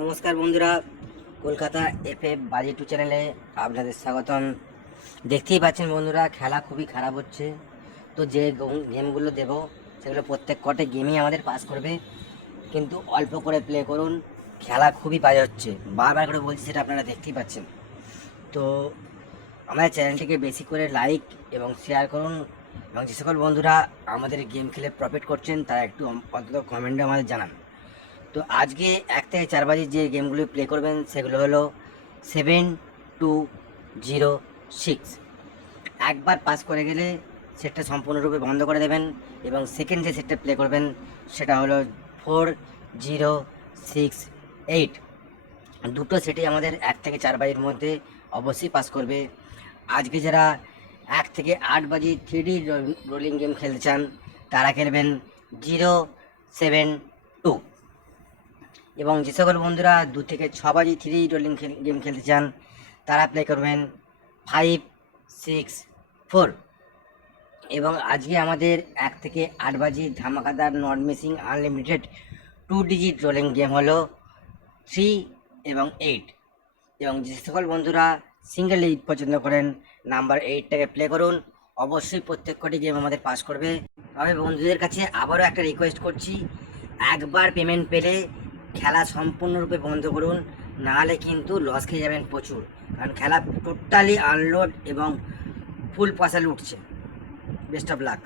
নমস্কার বন্ধুরা, কলকাতা এফএ বাজি টু চ্যানেলে আপনাদের স্বাগতম। দেখতেই পাচ্ছেন বন্ধুরা, খেলা খুবই খারাপ হচ্ছে। তো যে গেমগুলো দেব সেগুলো প্রত্যেক কটে গেমই আমাদের পাস করবে, কিন্তু অল্প করে প্লে করুন। খেলা খুবই বাজে হচ্ছে, বারবার করে বলছি, সেটা আপনারা দেখতেই পাচ্ছেন। তো আমাদের চ্যানেলটিকে বেশি করে লাইক এবং শেয়ার করুন, এবং যে সকল বন্ধুরা আমাদের গেম খেলে প্রফিট করছেন তারা একটু অন্তত কমেন্টে আমাদের জানান। তো আজকে 1 থেকে 4 বাজে যে গেমগুলো প্লে করবেন সেগুলো হলো 7206। একবার পাস করে গেলে সেটটা সম্পূর্ণরূপে বন্ধ করে দেবেন, এবং সেকেন্ড যে সেটটা প্লে করবেন সেটা হলো 4068। দুটো সেটই আমাদের 1 থেকে 4 বাজির মধ্যে অবশ্যই পাস করবে। আজকে যারা 1 থেকে 8 বাজি 3D রোলিং গেম খেলতে চান তারা খেলবেন 072, এবং যে সকল বন্ধুরা 2 থেকে 6 বাজি 3 রোলিং গেম খেলতে চান তারা প্লে করবেন 564। এবং আজকে আমাদের 1 থেকে 8 বাজি ধামাকাদার not missing unlimited 2 digit rolling game হলো 3 এবং 8। এবং যে সকল বন্ধুরা সিঙ্গেল 8 পছন্দ করেন নাম্বার 8টাকে প্লে করুন, অবশ্যই প্রত্যেক কটি গেম আমাদের পাস করবে। তবে বন্ধুদের কাছে আবারও একটা রিকোয়েস্ট করছি, একবার পেমেন্ট পেলে খেলা সম্পূর্ণরূপে বন্ধ করুন, নাহলে কিন্তু লস খেয়ে যাবেন প্রচুর। কারণ খেলা টোটালি আনলোড এবং ফুল পয়সা লুটছে। Best of luck.